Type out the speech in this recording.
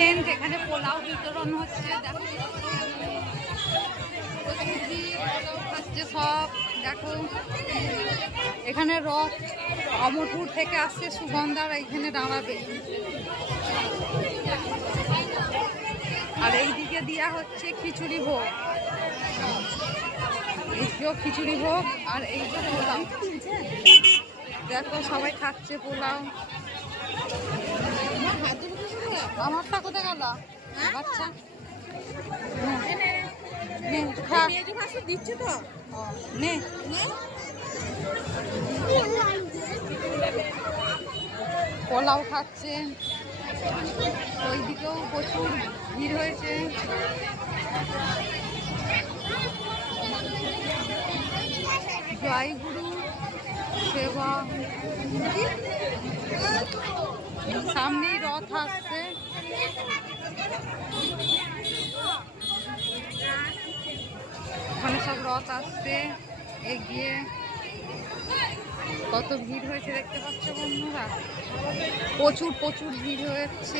Friend, এখানে পোলাও বিতরণ হচ্ছে, দেখো পোলাও খাচ্ছে সব। দেখো এখানে রথ অমরপুর থেকে আসছে, সুগন্ধার এখানে দাঁড়াবে। আর এইদিকে দেওয়া হচ্ছে খিচুড়ি ভোগ, এইদিকেও খিচুড়ি ভোগ, আর এই যে পোলাও। দেখো সবাই খাচ্ছে পোলাও। আমারটা কোথায় গেল বাচ্চা? দিচ্ছে তো নে, পোলাও খাচ্ছে। ওইদিকেও প্রচুর ভিড় হয়েছে। জয়গুরু সেবা, সামনেই রথ আসছে। ওখানে সব রথ আসছে এগিয়ে। কত ভিড় হয়েছে দেখতে পাচ্ছ বন্ধুরা, প্রচুর ভিড় হয়েছে।